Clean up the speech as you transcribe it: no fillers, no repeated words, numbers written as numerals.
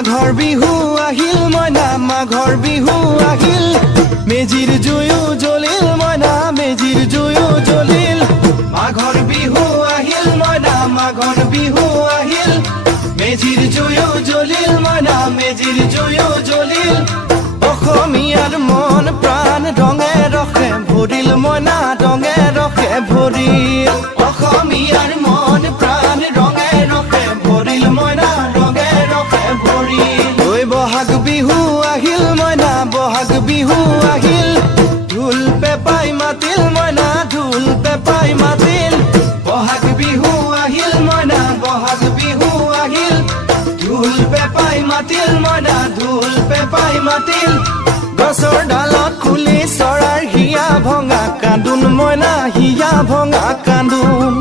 মাঘৰ বিহু আহিল মইনা মাঘৰ বিহু আহিল মেজিৰ জুয়ো জ্বলিল মইনা মেজিৰ জুয়ো জ্বলিল মাঘৰ বিহু আহিল মইনা মাঘৰ বিহু আহিল মেজিৰ জুয়ো জ্বলিল মইনা মেজিৰ জুয়ো জ্বলিল অসমীয়াৰ মন প্ৰাণ ৰঙে ৰখে ভৰিল মইনা ৰঙে ৰখে ভৰিল অসমীয়াৰ মন প্ৰাণ ৰঙে ৰখে ভৰিল মইনা ৰঙে ৰখে ভৰিল ঐ বহাগ বিহু আহিল মইনা বহাগ বিহু আহিল ঢোল পেপাই মাতিল মইনা ঢোল পেপাই মাতিল বহাগ বিহু আহিল মইনা বহাগ বিহু আহিল ঢোল পেপাই মাতিল মইনা ঢোল পেপাই মাতিল গছৰ ডালত খুলি চৰাইৰ হিয়া ভঙা কান্দোন মইনা হিয়া ভঙা কান্দোন